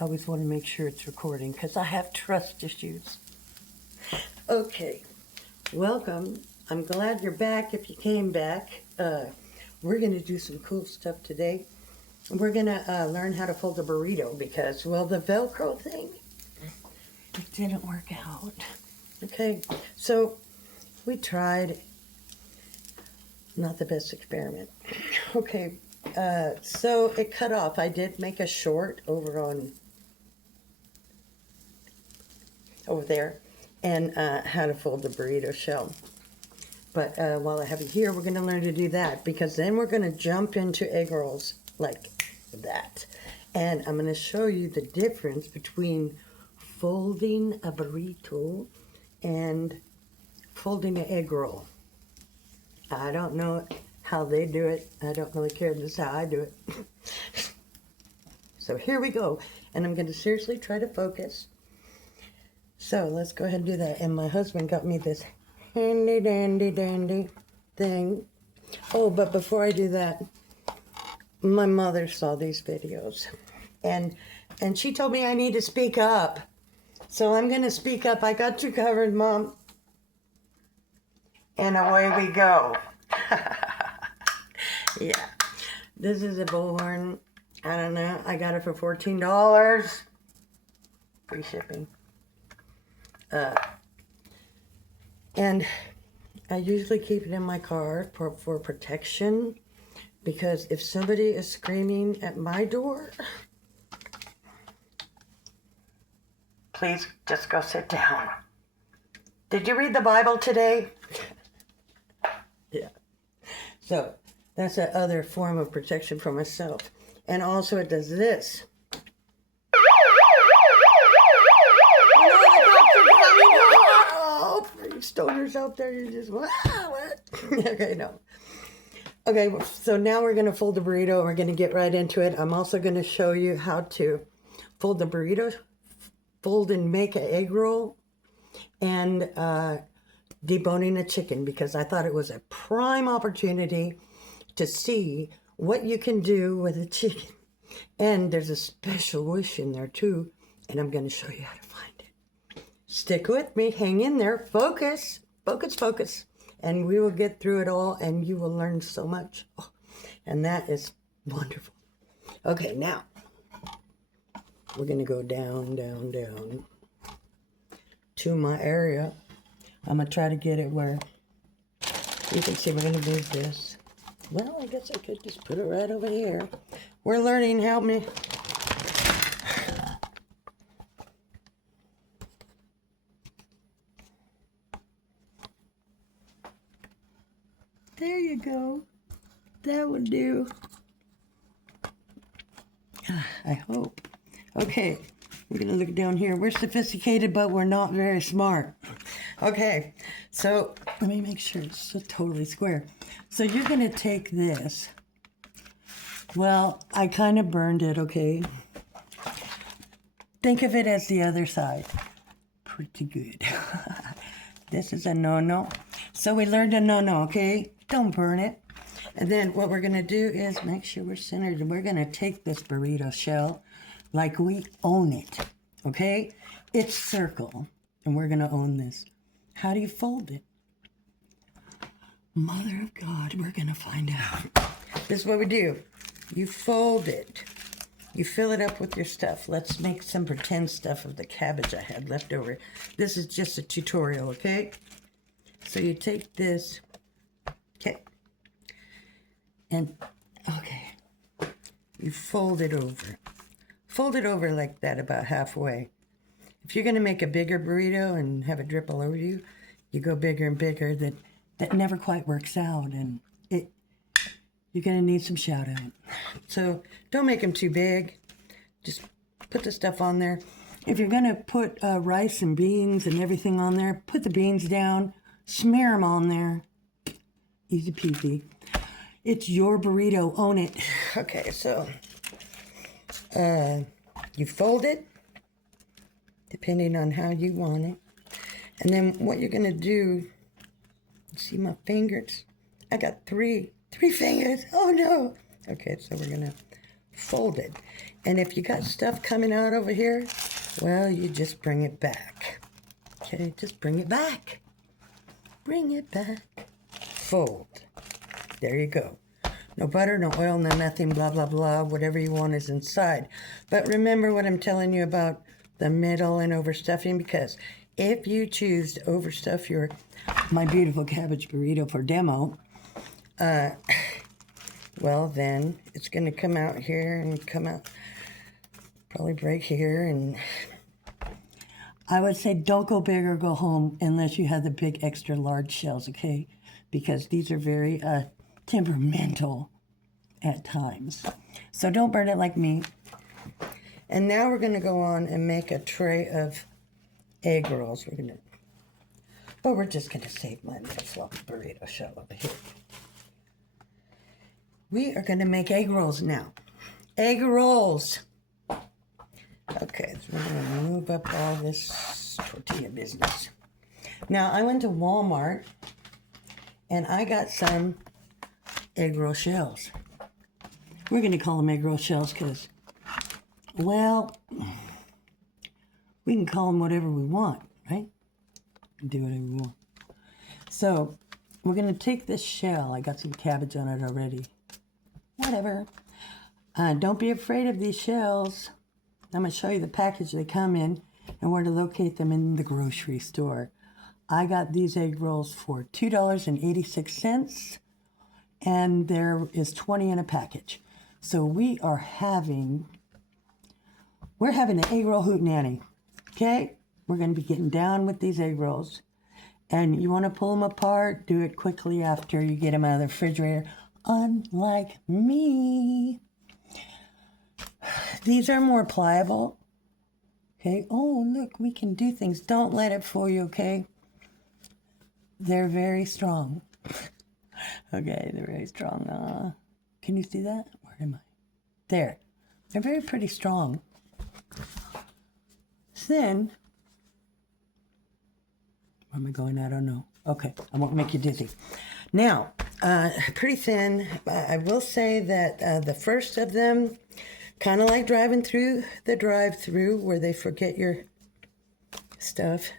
I always want to make sure it's recording because I have trust issues. Okay, welcome. I'm glad you're back if you came back. We're going to do some cool stuff today. We're going to learn how to fold a burrito because, well, the Velcro thing, it didn't work out. Okay, so we tried. Not the best experiment. Okay, so it cut off. I did make a short over there and how to fold the burrito shell. But while I have it here, we're going to learn to do that because then we're going to jump into egg rolls like that. And I'm going to show you the difference between folding a burrito and folding an egg roll. I don't know how they do it. I don't really care. This is how I do it. So here we go. And I'm going to seriously try to focus. So let's go ahead and do that. And my husband got me this handy dandy thing. Oh, but before I do that, my mother saw these videos. And she told me I need to speak up. So I'm going to speak up. I got you covered, Mom. And away we go. Yeah. This is a bullhorn. I don't know. I got it for $14. Free shipping. And I usually keep it in my car for protection. Because if somebody is screaming at my door, please just go sit down. Did you read the Bible today? Yeah. So that's the other form of protection for myself. And also it does this. Oh, for you stoners out there, you're just, what? Okay, no. Okay, so now we're going to fold the burrito. We're going to get right into it. I'm also going to show you how to fold the burrito, fold and make an egg roll, and deboning a chicken because I thought it was a prime opportunity to see what you can do with a chicken. And there's a special wish in there too, and I'm going to show you how to find it. Stick with me, hang in there, focus, focus, focus, and we will get through it all and you will learn so much. Oh, and that is wonderful. Okay, now we're going to go down, down, down to my area. I'm going to try to get it where you can see we're going to move this. Well, I guess I could just put it right over here. We're learning, help me. There you go. That would do. I hope. Okay, we're going to look down here. We're sophisticated, but we're not very smart. Okay, so let me make sure it's totally square. So you're going to take this. Well, I kind of burned it, okay? Think of it as the other side. Pretty good. This is a no-no. So we learned a no-no, okay? Don't burn it. And then what we're going to do is make sure we're centered. And we're going to take this burrito shell like we own it, okay? It's circle, and we're going to own this. How do you fold it? Mother of God, we're going to find out. This is what we do. You fold it. You fill it up with your stuff. Let's make some pretend stuff of the cabbage I had left over. This is just a tutorial, okay? So you take this, okay, and, okay, you fold it over. Fold it over like that about halfway. If you're going to make a bigger burrito and have it drip all over you, you go bigger and bigger. That never quite works out, and you're going to need some shout out. So don't make them too big. Just put the stuff on there. If you're going to put rice and beans and everything on there, put the beans down, smear them on there. Easy peasy. It's your burrito. Own it. Okay, so you fold it depending on how you want it. And then what you're going to do, see my fingers? I got three fingers. Oh no. Okay, so we're going to folded. And if you got stuff coming out over here, well, you just bring it back. Okay, just bring it back. Bring it back. Fold. There you go. No butter, no oil, no nothing, blah, blah, blah. Whatever you want is inside. But remember what I'm telling you about the middle and overstuffing, because if you choose to overstuff my beautiful cabbage burrito for demo, well, then it's going to come out here and come out, probably break here. And I would say don't go big or go home unless you have the big extra large shells, okay? Because these are very temperamental at times. So don't burn it like me. And now we're going to go on and make a tray of egg rolls. But we're just going to save my little fluffy burrito shell over here. We are going to make egg rolls now. Egg rolls. Okay, so we're going to move up all this tortilla business. Now, I went to Walmart, and I got some egg roll shells. We're going to call them egg roll shells because, well, we can call them whatever we want, right? Do whatever we want. So, we're going to take this shell. I got some cabbage on it already. Whatever. Don't be afraid of these shells. I'm going to show you the package they come in and where to locate them in the grocery store. I got these egg rolls for $2.86, and there is 20 in a package. So we're having an egg roll hootenanny, okay? We're going to be getting down with these egg rolls. And you want to pull them apart, do it quickly after you get them out of the refrigerator. Unlike me. These are more pliable. Okay. Oh, look, we can do things. Don't let it fool you, okay? They're very strong. Okay, they're very strong. Can you see that? Where am I? There. They're very pretty strong. Then, where am I going? I don't know. Okay, I won't make you dizzy. Now, pretty thin. I will say that the first of them, kind of like driving through the drive-through where they forget your stuff.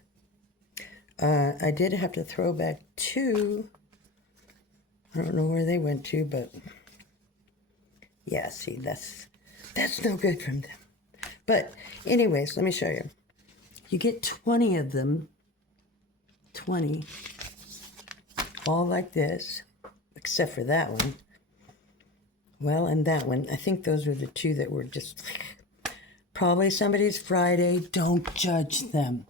I did have to throw back 2. I don't know where they went to, but yeah, see, that's no good from them. But anyways, let me show you. You get 20 of them. 20. All like this, except for that one. Well, and that one. I think those were the 2 that were just probably somebody's Friday. Don't judge them.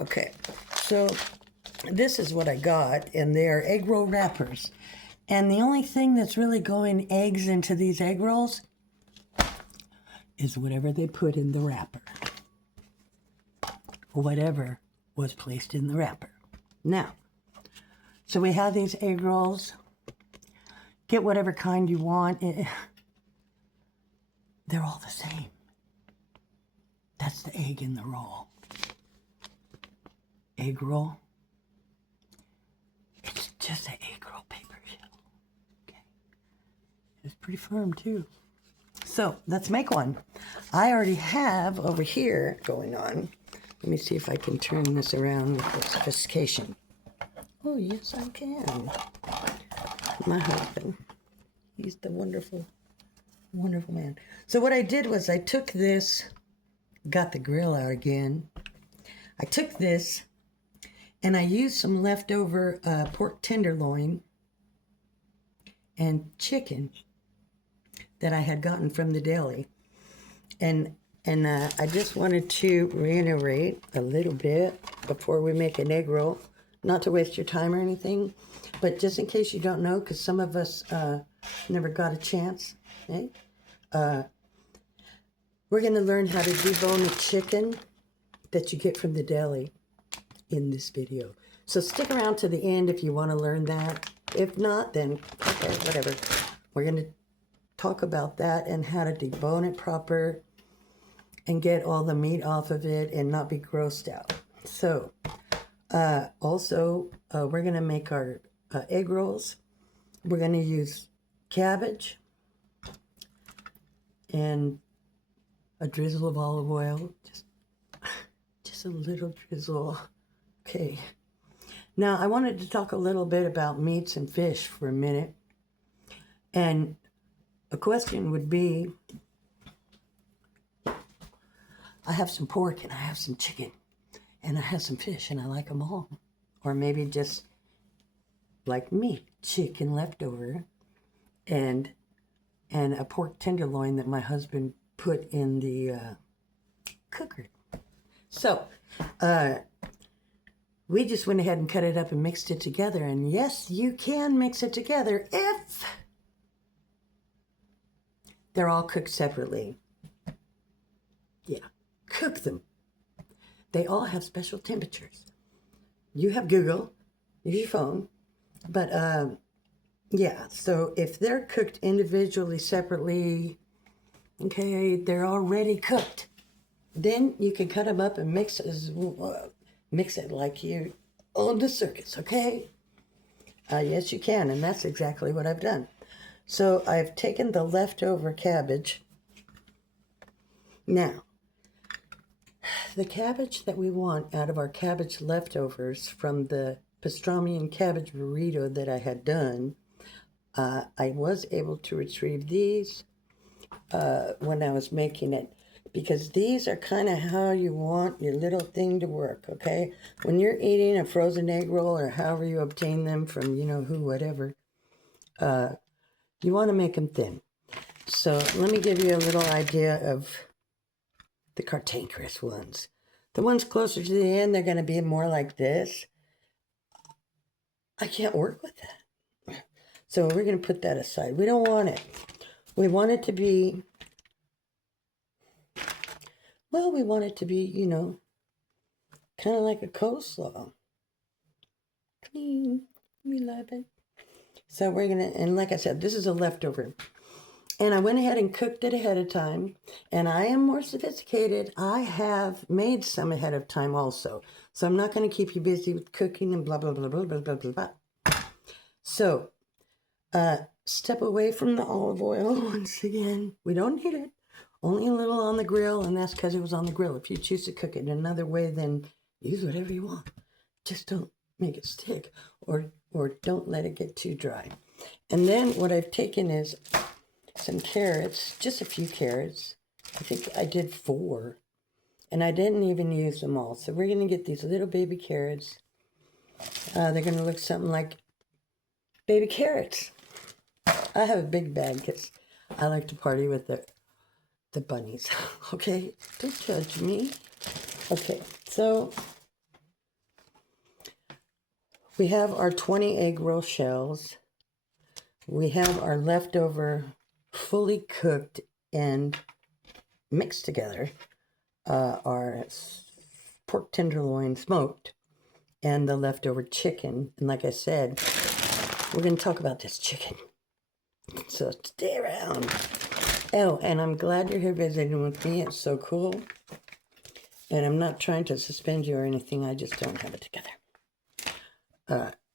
Okay, so this is what I got, and they are egg roll wrappers. And the only thing that's really going eggs into these egg rolls is whatever they put in the wrapper. Whatever was placed in the wrapper. Now, so we have these egg rolls. Get whatever kind you want. They're all the same. That's the egg in the roll. Egg roll. It's just an egg roll paper shell. Okay. It's pretty firm too. So let's make one. I already have over here going on. Let me see if I can turn this around with the sophistication. Oh, yes, I can. My husband. He's the wonderful, wonderful man. So what I did was I took this, got the grill out again. I took this and I used some leftover pork tenderloin and chicken that I had gotten from the deli. And I just wanted to reiterate a little bit before we make an egg roll. Not to waste your time or anything, but just in case you don't know, because some of us never got a chance, eh? We're going to learn how to debone the chicken that you get from the deli in this video. So stick around to the end if you want to learn that. If not, then okay, whatever. We're going to talk about that and how to debone it proper and get all the meat off of it and not be grossed out. So, also, we're going to make our egg rolls. We're going to use cabbage, and a drizzle of olive oil, just a little drizzle. Okay. Now, I wanted to talk a little bit about meats and fish for a minute. And a question would be, I have some pork and I have some chicken and I have some fish and I like them all. Or maybe just like meat, chicken leftover and a pork tenderloin that my husband put in the cooker. So, we just went ahead and cut it up and mixed it together. And yes, you can mix it together if they're all cooked separately. Yeah, cook them. They all have special temperatures. You have Google, use your phone. But yeah, so if they're cooked individually, separately, okay, they're already cooked. Then you can cut them up and mix it like you own the circus, okay? Yes, you can, and that's exactly what I've done. So I've taken the leftover cabbage. Now, the cabbage that we want out of our cabbage leftovers from the pastrami and cabbage burrito that I had done, I was able to retrieve these when I was making it, because these are kind of how you want your little thing to work, okay? When you're eating a frozen egg roll or however you obtain them from, you know who, whatever, you want to make them thin. So let me give you a little idea of the cantankerous ones. The ones closer to the end, they're going to be more like this. I can't work with that. So we're going to put that aside. We don't want it. We want it to be, well, we want it to be, you know, kind of like a coleslaw. Clean. We love it. So we're going to, and like I said, this is a leftover. And I went ahead and cooked it ahead of time. And I am more sophisticated. I have made some ahead of time also. So I'm not going to keep you busy with cooking and blah, blah, blah, blah, blah, blah, blah, blah. So, step away from the olive oil once again. We don't need it. Only a little on the grill, and that's because it was on the grill. If you choose to cook it another way, then use whatever you want. Just don't make it stick, or don't let it get too dry. And then what I've taken is some carrots, just a few carrots. I think I did 4, and I didn't even use them all. So we're going to get these little baby carrots. They're going to look something like baby carrots. I have a big bag because I like to party with the bunnies. Okay, don't judge me. Okay, so we have our 20 egg roll shells. We have our leftover fully cooked and mixed together our pork tenderloin smoked and the leftover chicken. And like I said, we're going to talk about this chicken. So stay around. Oh, and I'm glad you're here visiting with me. It's so cool. And I'm not trying to suspend you or anything. I just don't have it together.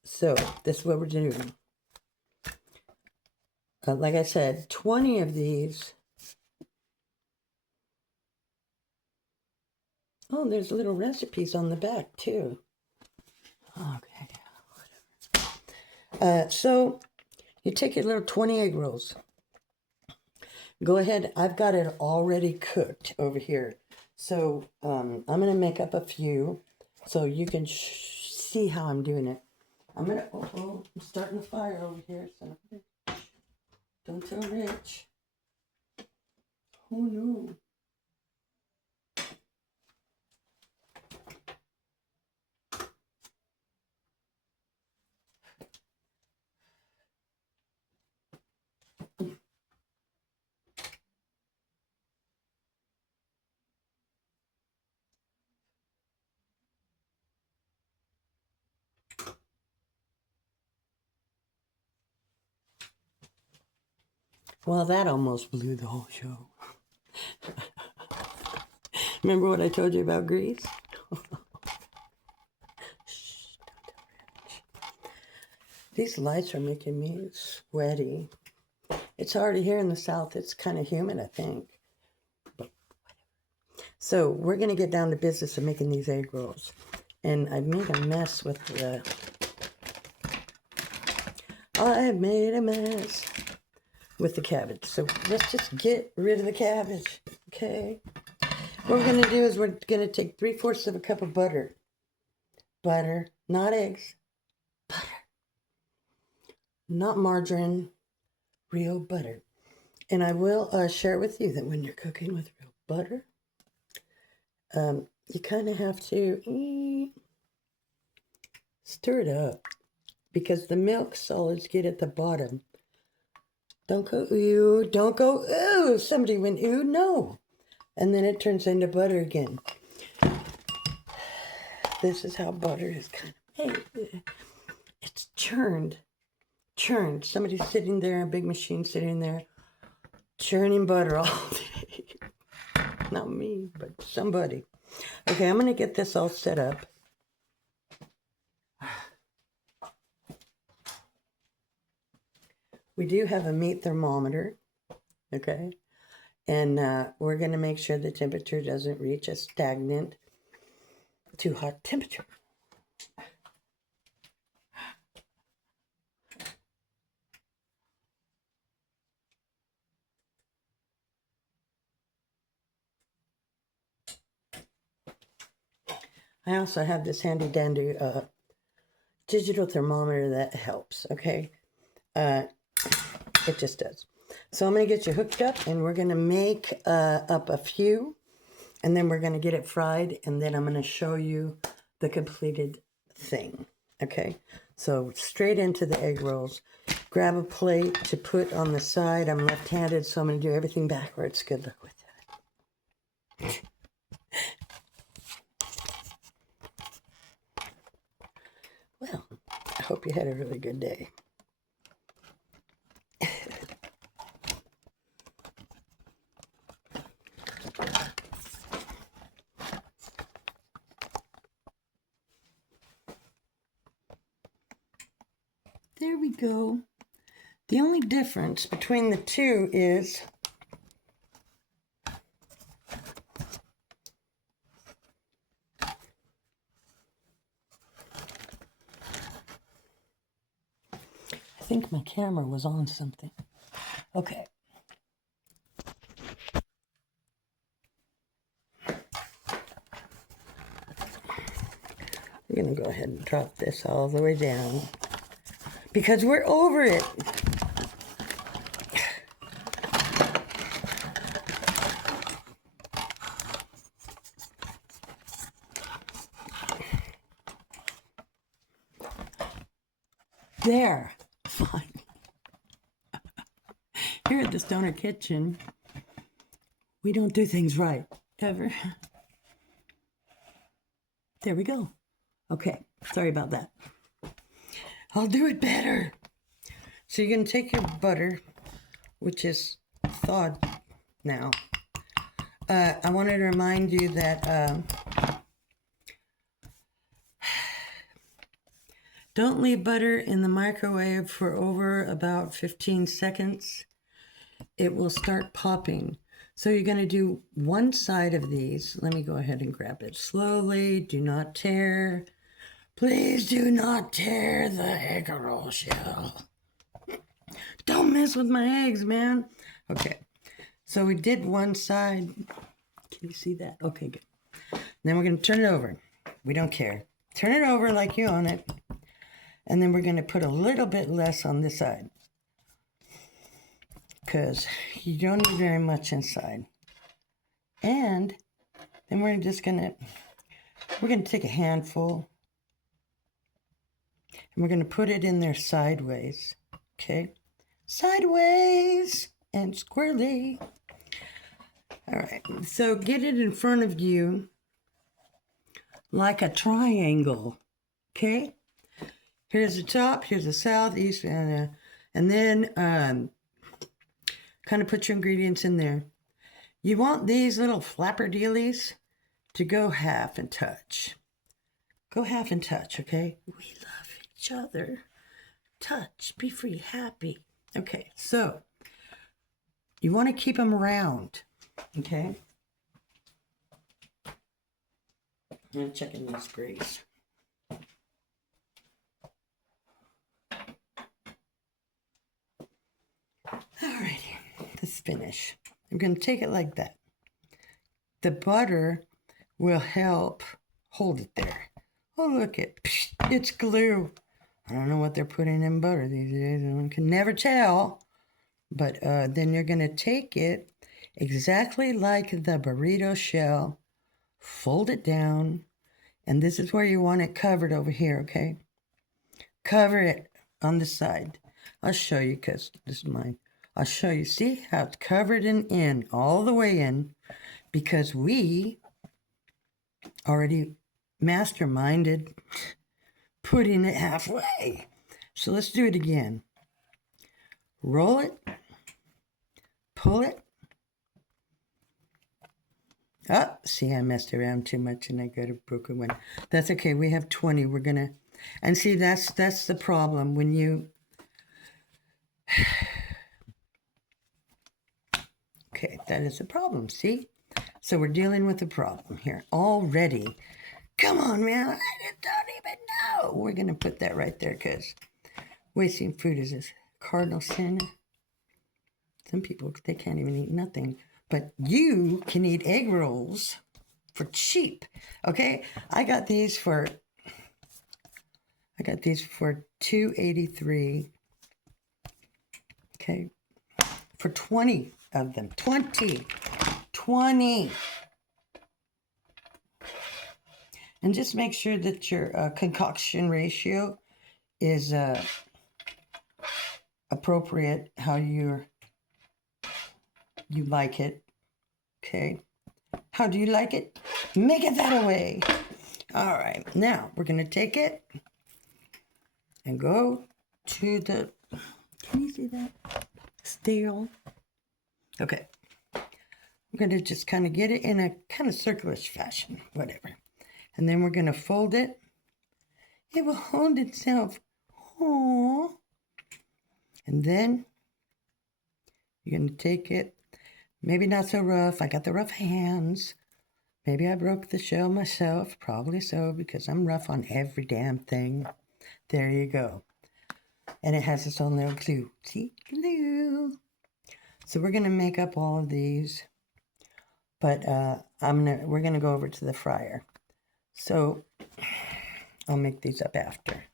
So this is what we're doing. Like I said, 20 of these. Oh, there's little recipes on the back too. Okay, whatever. So you take your little 20 egg rolls. Go ahead. I've got it already cooked over here. So I'm going to make up a few so you can see how I'm doing it. I'm going to, I'm starting a fire over here. So don't tell Rich. Oh no. Well, that almost blew the whole show. Remember what I told you about grease? Shh, don't tell Rich. These lights are making me sweaty. It's already here in the South. It's kind of humid, I think. So we're going to get down to business of making these egg rolls. And I made a mess with the... I made a mess with the cabbage. So let's just get rid of the cabbage, okay? What we're going to do is we're going to take 3/4 of a cup of butter. Butter, not eggs. Butter. Not margarine, real butter. And I will share with you that when you're cooking with real butter, you kind of have to stir it up because the milk solids get at the bottom. Don't go ooh, don't go ooh. Somebody went ooh, no. And then it turns into butter again. This is how butter is kind of, hey, it's churned. Somebody's sitting there, a big machine sitting there, churning butter all day. Not me, but somebody. Okay, I'm going to get this all set up. We do have a meat thermometer, okay? And we're going to make sure the temperature doesn't reach a stagnant, too hot temperature. I also have this handy dandy digital thermometer that helps, okay? It just does. So I'm going to get you hooked up and we're going to make up a few and then we're going to get it fried and then I'm going to show you the completed thing, okay? So straight into the egg rolls. Grab a plate to put on the side. I'm left-handed, so I'm going to do everything backwards. Good luck with that. Well, I hope you had a really good day. There we go. The only difference between the two is I think my camera was on something. Okay. We're going to go ahead and drop this all the way down because we're over it. There. Fine. Here at the Stoner Kitchen, we don't do things right, ever. There we go. Okay, sorry about that. I'll do it better. So you're going to take your butter, which is thawed now. I wanted to remind you that don't leave butter in the microwave for over about 15 seconds. It will start popping. So you're going to do one side of these. Let me go ahead and grab it slowly. Do not tear. Please do not tear the egg roll shell. Don't mess with my eggs, man. Okay. So we did one side. Can you see that? Okay, good. Then we're going to turn it over. We don't care. Turn it over like you own it. And then we're going to put a little bit less on this side. Because you don't need very much inside. And then we're going to take a handful. And we're going to put it in there sideways. Okay? Sideways and squirrely. All right. So get it in front of you like a triangle. Okay? Here's the top, here's the south, east, and then kind of put your ingredients in there. You want these little flapper dealies to go half and touch. Go half and touch, okay? We love each other. Touch, be free, happy. Okay, so you want to keep them round, okay? I'm checking this grease. Alrighty, the spinach. I'm going to take it like that. The butter will help hold it there. Oh, look, it's glue. I don't know what they're putting in butter these days. One can never tell. But then you're going to take it exactly like the burrito shell, fold it down, and this is where you want it covered over here, okay? Cover it on the side. I'll show you because this is mine. I'll show you. See how it's covered and in, all the way in, because we already masterminded putting it halfway. So let's do it again. Roll it, pull it. Oh, see, I messed around too much and I got a broken one. That's okay. We have 20. We're gonna, and see, that's the problem when you. Okay, that is a problem. See, so we're dealing with a problem here already. Come on, man! I don't even know. We're gonna put that right there because wasting food is a cardinal sin. Some people, they can't even eat nothing. But you can eat egg rolls for cheap, okay? I got these for $2.83, okay? For 20 of them, 20. And just make sure that your concoction ratio is appropriate, how you like it. Okay. How do you like it? Make it that way. All right. Now we're going to take it and go to the, can you see that? Steel. Okay. I'm going to just kind of get it in a kind of circular-ish fashion, whatever. And then we're going to fold it. It will hold itself. Aww. And then you're going to take it. Maybe not so rough. I got the rough hands. Maybe I broke the shell myself. Probably so, because I'm rough on every damn thing. There you go. And it has its own little glue. See? Glue. So we're going to make up all of these. But we're going to go over to the fryer. So I'll make these up after.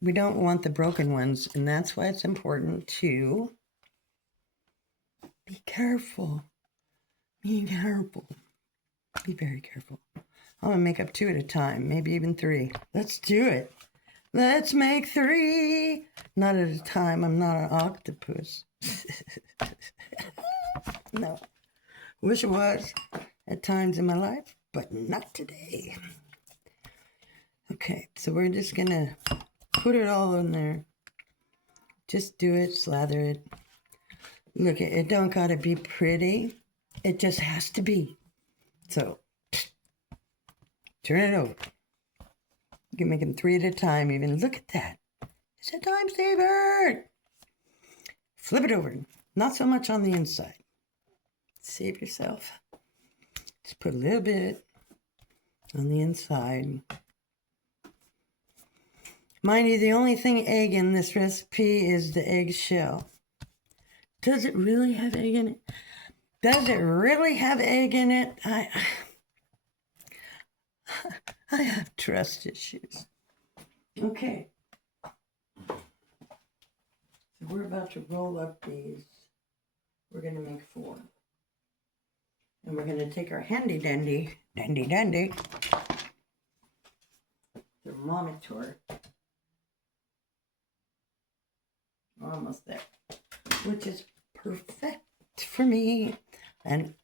We don't want the broken ones, and that's why it's important to be careful. Be careful. Be very careful. I'm going to make up 2 at a time, maybe even 3. Let's do it. Let's make 3. Not at a time. I'm not an octopus. No. Wish it was at times in my life, but not today. Okay, so we're just going to put it all in there. Just do it, slather it. Look, it don't gotta be pretty. It just has to be. So, turn it over. You can make them 3 at a time even. Look at that. It's a time saver. Flip it over. Not so much on the inside. Save yourself. Just put a little bit on the inside. Mind you, the only thing egg in this recipe is the egg shell. Does it really have egg in it? Does it really have egg in it? I have trust issues. Okay. So we're about to roll up these. We're going to make 4. And we're going to take our handy dandy thermometer. Almost there. Which is perfect for me. And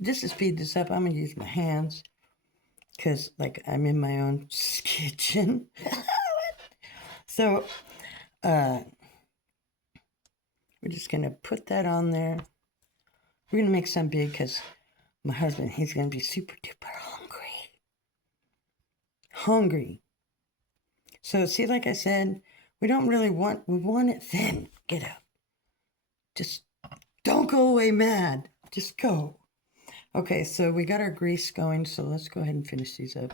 just to speed this up, I'm going to use my hands because, like, I'm in my own kitchen. So, we're just going to put that on there. We're going to make some big because my husband, he's going to be super duper hungry. So, see, like I said, we don't really want, we want it thin. Get up. Just Don't go away mad. Just go. Okay, so we got our grease going, so let's go ahead and finish these up.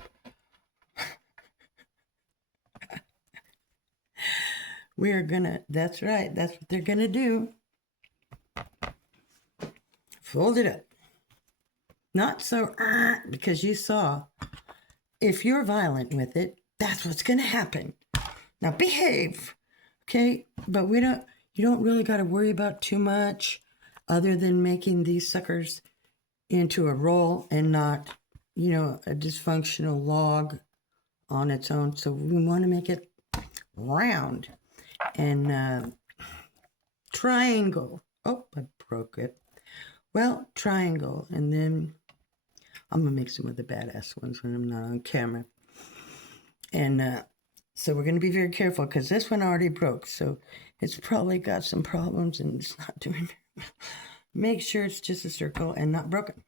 We're gonna, that's right, that's what they're gonna do. Fold it up. Not so, because you saw, if you're violent with it, that's what's gonna happen. Now behave, okay? But you don't really gotta worry about too much other than making these suckers into a roll and not, you know, a dysfunctional log on its own. So we want to make it round and triangle. Oh, I broke it. Well, triangle. And then I'm going to make some of the badass ones when I'm not on camera. And so we're going to be very careful because this one already broke. So it's probably got some problems and it's not doing very well. Make sure it's just a circle and not broken.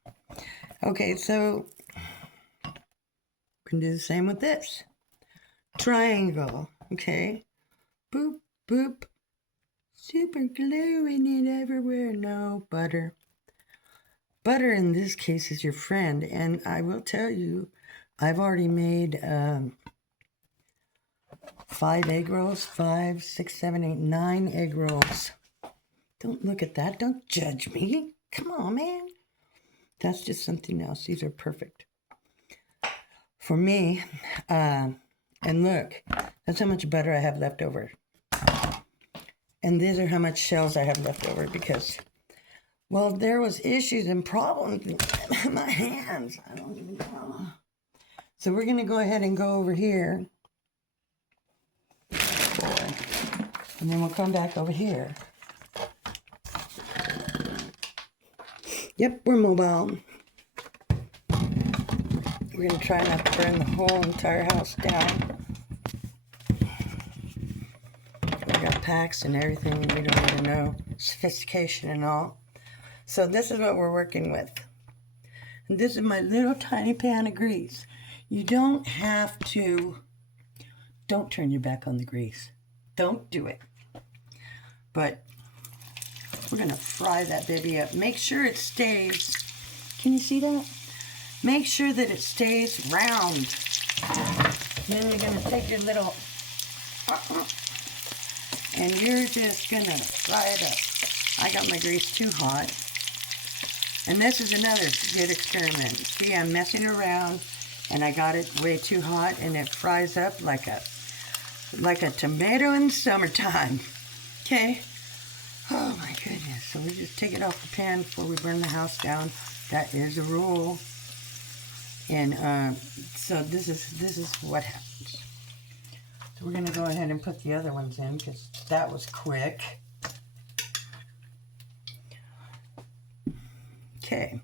Okay, so we can do the same with this. Triangle, okay? Boop, boop. Super glue, we need everywhere. No, butter. Butter in this case is your friend. And I will tell you, I've already made 5 egg rolls. 5, 6, 7, 8, 9 egg rolls. Don't look at that. Don't judge me. Come on, man. That's just something else. These are perfect for me. And look, that's how much butter I have left over. And these are how much shells I have left over because, well, there was issues and problems in my hands. I don't even know. So we're going to go ahead and go over here. And then we'll come back over here. Yep, we're mobile. We're going to try not to burn the whole entire house down. We got packs and everything. We don't even know sophistication and all. So this is what we're working with. And this is my little tiny pan of grease. You don't have to, don't turn your back on the grease. Don't do it. But we're going to fry that baby up. Make sure it stays, can you see that? Make sure that it stays round. Then you're going to take your little, and you're just going to fry it up. I got my grease too hot. And this is another good experiment. See, I'm messing around, and I got it way too hot, and it fries up like a tomato in the summertime. Okay? Oh my goodness. So we just take it off the pan before we burn the house down. That is a rule. And so this is what happens. So we're going to go ahead and put the other ones in because that was quick. Okay.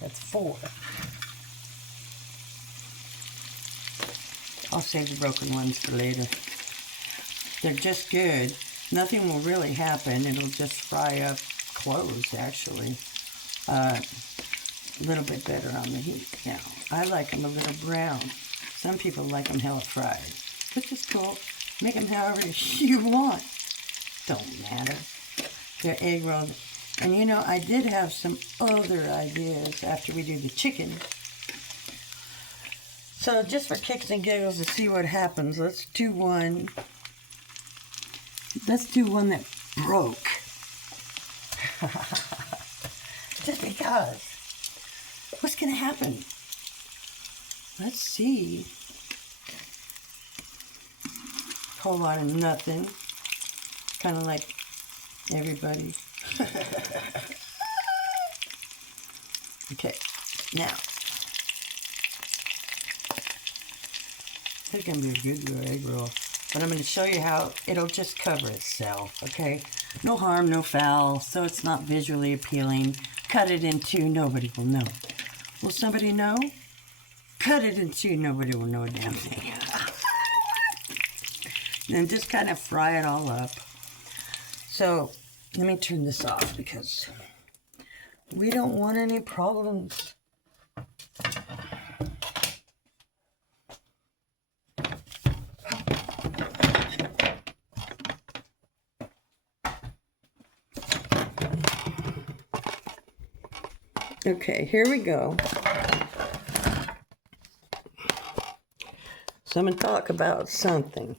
That's 4. I'll save the broken ones for later. They're just good. Nothing will really happen. It'll just fry up clothes, actually. A little bit better on the heat. Now, I like them a little brown. Some people like them hella fried, which is cool. Make them however you want. Don't matter. They're egg rolled. And you know, I did have some other ideas after we do the chicken. So just for kicks and giggles to see what happens, let's do one. Let's do one that broke. Just because. What's going to happen? Let's see. Whole lot of nothing. Kind of like everybody. Okay, now. This is going to be a good little egg roll. But I'm going to show you how it'll just cover itself, okay? No harm, no foul, so it's not visually appealing. Cut it in 2, nobody will know. Will somebody know? Cut it in 2, nobody will know a damn thing. Then just kind of fry it all up. So, let me turn this off because we don't want any problems. Okay, here we go. So I'm going to talk about something.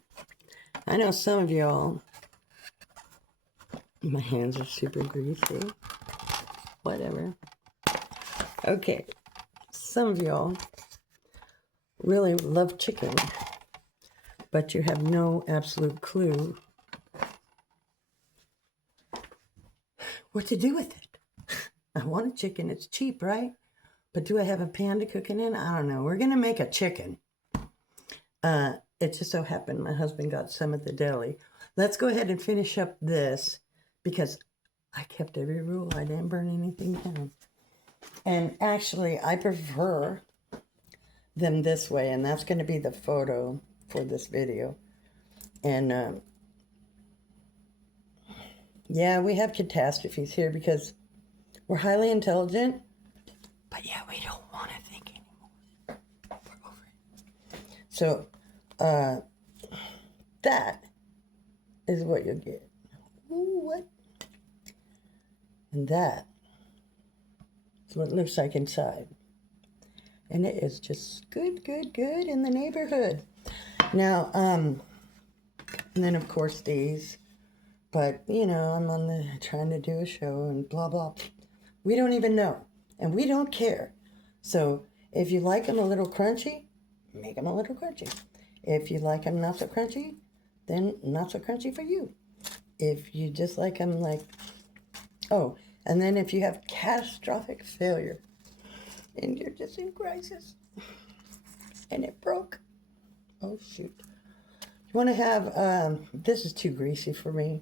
I know some of y'all, my hands are super greasy. Whatever. Okay, some of y'all really love chicken, but you have no absolute clue what to do with it. I want a chicken. It's cheap, right? But do I have a pan to cook it in? I don't know. We're going to make a chicken. It just so happened my husband got some at the deli. Let's go ahead and finish up this because I kept every rule. I didn't burn anything down. And actually, I prefer them this way, and that's going to be the photo for this video. And yeah, we have catastrophes here because we're highly intelligent, but yeah, we don't want to think anymore. We're over it. So that is what you'll get. Ooh, what? And that is what it looks like inside. And it is just good, good, good in the neighborhood. Now, and then of course these, but you know, I'm on the, trying to do a show and blah, blah. We don't even know, and we don't care. So if you like them a little crunchy, make them a little crunchy. If you like them not so crunchy, then not so crunchy for you. If you just like them like, oh, and then if you have catastrophic failure and you're just in crisis and it broke, oh shoot. You want to have, this is too greasy for me.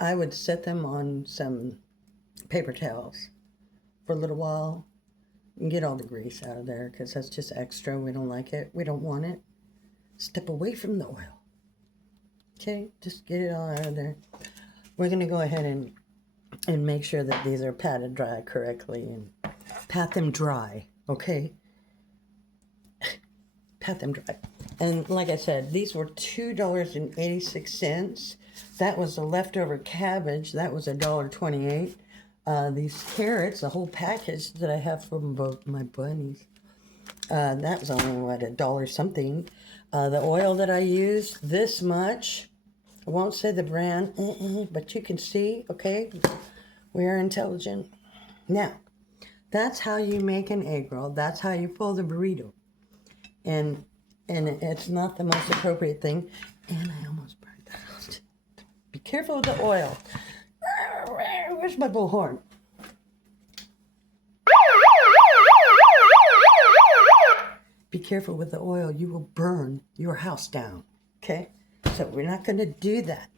I would set them on some paper towels for a little while and get all the grease out of there because that's just extra. We don't like it. We don't want it. Step away from the oil. Okay, just get it all out of there. We're going to go ahead and make sure that these are patted dry correctly and pat them dry, okay? Pat them dry. And like I said, these were $2.86. That was the leftover cabbage. That was $1.28. These carrots, the whole package that I have from both my bunnies, that was only, what, $1 something. The oil that I used, this much. I won't say the brand, but you can see, okay? We are intelligent. Now, that's how you make an egg roll. That's how you fold a burrito. And it's not the most appropriate thing. And I almost burned that out. Be careful with the oil. Where's my bullhorn? Be careful with the oil. You will burn your house down. Okay? So we're not going to do that.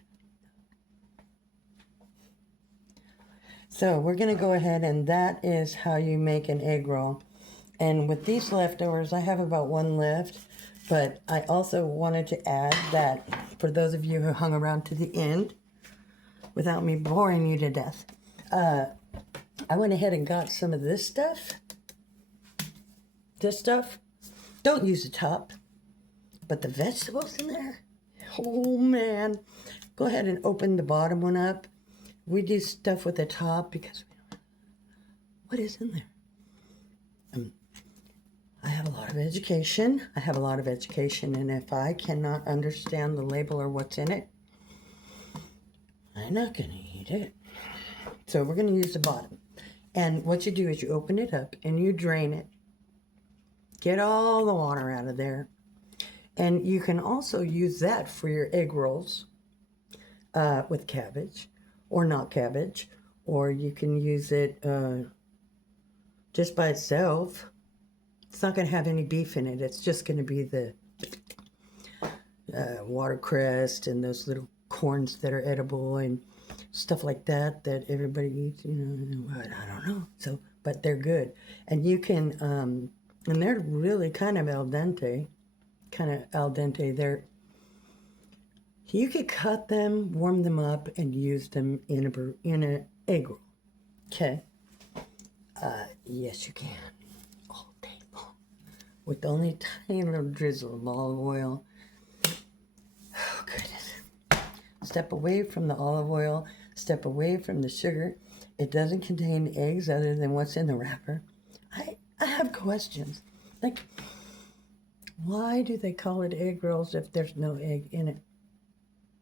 So we're going to go ahead, and that is how you make an egg roll. And with these leftovers, I have about one left. But I also wanted to add that for those of you who hung around to the end, without me boring you to death, I went ahead and got some of this stuff. This stuff. Don't use the top, but the vegetables in there, oh man. Go ahead and open the bottom one up. We do stuff with the top because we don't know what is in there. I have a lot of education. And if I cannot understand the label or what's in it, I'm not going to eat it. So we're going to use the bottom. And what you do is you open it up and you drain it. Get all the water out of there. And you can also use that for your egg rolls with cabbage or not cabbage. Or you can use it just by itself. It's not going to have any beef in it. It's just going to be the watercress and those little corns that are edible and stuff like that that everybody eats. You know, I don't know. So, but they're good. And you can... and they're really kind of al dente. You could cut them, warm them up, and use them in an egg roll. Okay? Yes, you can. All day long. With only a tiny little drizzle of olive oil. Oh, goodness. Step away from the olive oil. Step away from the sugar. It doesn't contain eggs other than what's in the wrapper. I have questions. Like, why do they call it egg rolls if there's no egg in it?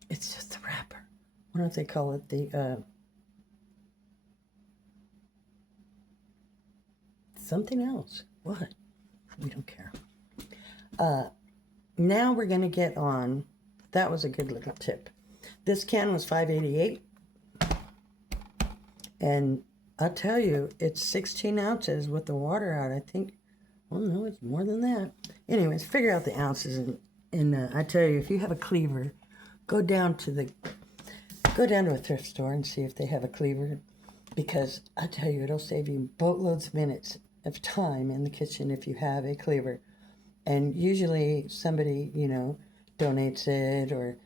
It's just the wrapper. Why don't they call it the something else? What? We don't care. Now we're going to get on. That was a good little tip. This can was $5.88. And I'll tell you, it's 16 ounces with the water out. I think, oh no, it's more than that. Anyways, figure out the ounces. And I tell you, if you have a cleaver, go down to a thrift store and see if they have a cleaver. Because I tell you, it'll save you boatloads of minutes of time in the kitchen if you have a cleaver. And usually somebody, you know, donates it, or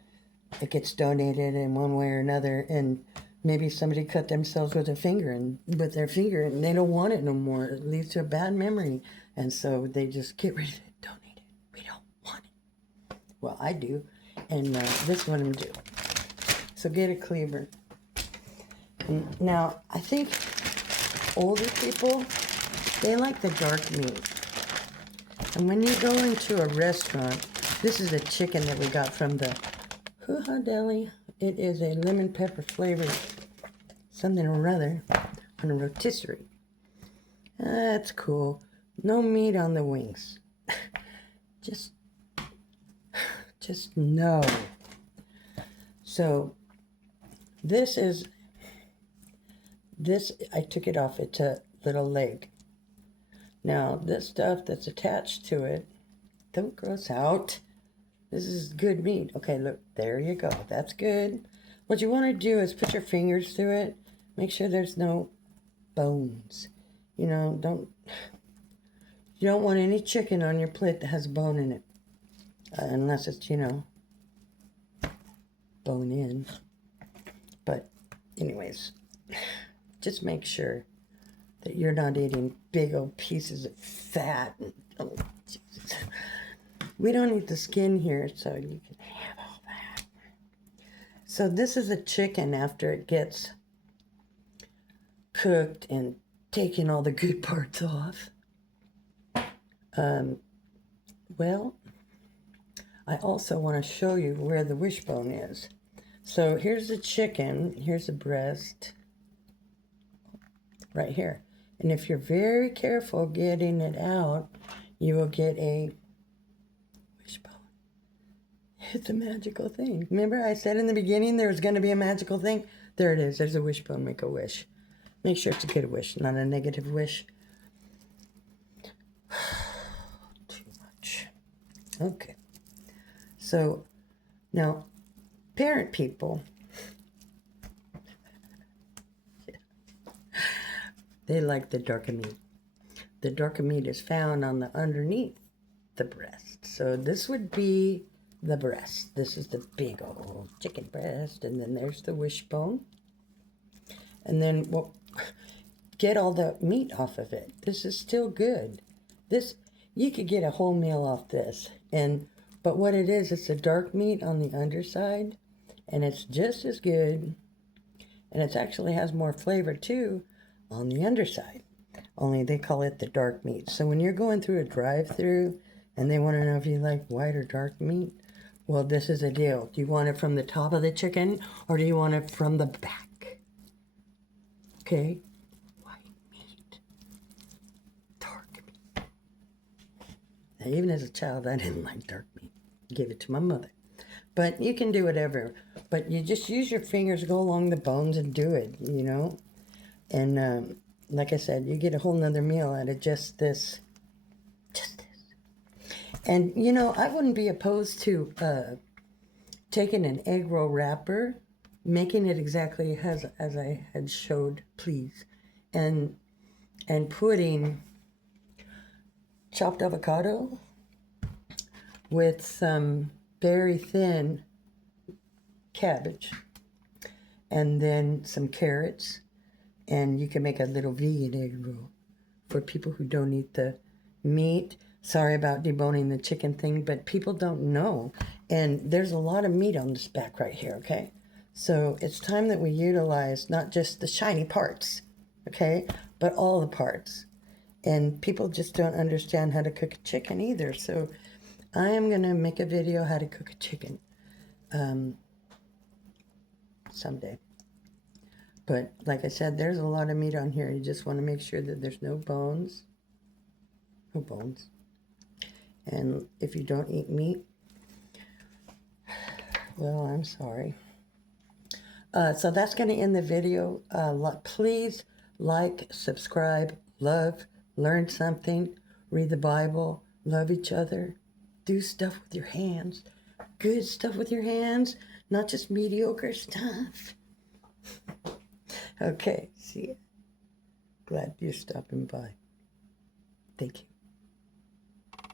it gets donated in one way or another, and maybe somebody cut themselves with their finger and they don't want it no more. It leads to a bad memory, and so they just get rid of it, donate it. We don't want it. Well, I do, and this one I'm due. So get a cleaver. And now I think older people, they like the dark meat. And when you go into a restaurant, this is a chicken that we got from the Hoo-Ha Deli. It is a lemon pepper flavored something or other on a rotisserie. That's cool. No meat on the wings. just no. So this, I took it off. It's a little leg. Now, this stuff that's attached to it, don't gross out. This is good meat. Okay, look, there you go. That's good. What you want to do is put your fingers through it. Make sure there's no bones. You know, you don't want any chicken on your plate that has a bone in it. Unless it's, you know, bone in. But anyways, just make sure that you're not eating big old pieces of fat. Oh, Jesus. We don't eat the skin here, so you can have all that. So this is a chicken after it gets cooked and taken all the good parts off. Well, I also want to show you where the wishbone is. So here's the chicken, here's the breast, right here. And if you're very careful getting it out, you will get a wishbone. It's a magical thing. Remember I said in the beginning there was going to be a magical thing? There it is. There's a wishbone. Make a wish. Make sure it's a good wish, not a negative wish. Too much. Okay. So, now, parent people, they like the darker meat. The darker meat is found on the underneath the breast. So this would be the breast. This is the big old chicken breast. And then there's the wishbone. And then we'll get all the meat off of it. This is still good. This, you could get a whole meal off this. But what it is, it's a dark meat on the underside. And it's just as good. And it actually has more flavor too on the underside. Only they call it the dark meat. So when you're going through a drive-through and they want to know if you like white or dark meat, well, this is a deal. Do you want it from the top of the chicken or do you want it from the back? Okay? White meat. Dark meat. Now, even as a child, I didn't like dark meat. Give it to my mother. But you can do whatever. But you just use your fingers, go along the bones and do it, you know? And like I said, you get a whole nother meal out of just this. Just this. And, you know, I wouldn't be opposed to taking an egg roll wrapper, making it exactly as I had showed, please, and putting chopped avocado with some very thin cabbage, and then some carrots, and you can make a little vegan egg roll for people who don't eat the meat. Sorry about deboning the chicken thing, but people don't know. And there's a lot of meat on this back right here, okay? So it's time that we utilize not just the shiny parts, okay, but all the parts. And people just don't understand how to cook a chicken either. So I am going to make a video how to cook a chicken someday. But like I said, there's a lot of meat on here. You just want to make sure that there's no bones. No bones. And if you don't eat meat, well, I'm sorry. So that's going to end the video. Please like, subscribe, love, learn something, read the Bible, love each other, do stuff with your hands, good stuff with your hands, not just mediocre stuff. Okay, see ya. Glad you're stopping by. Thank you.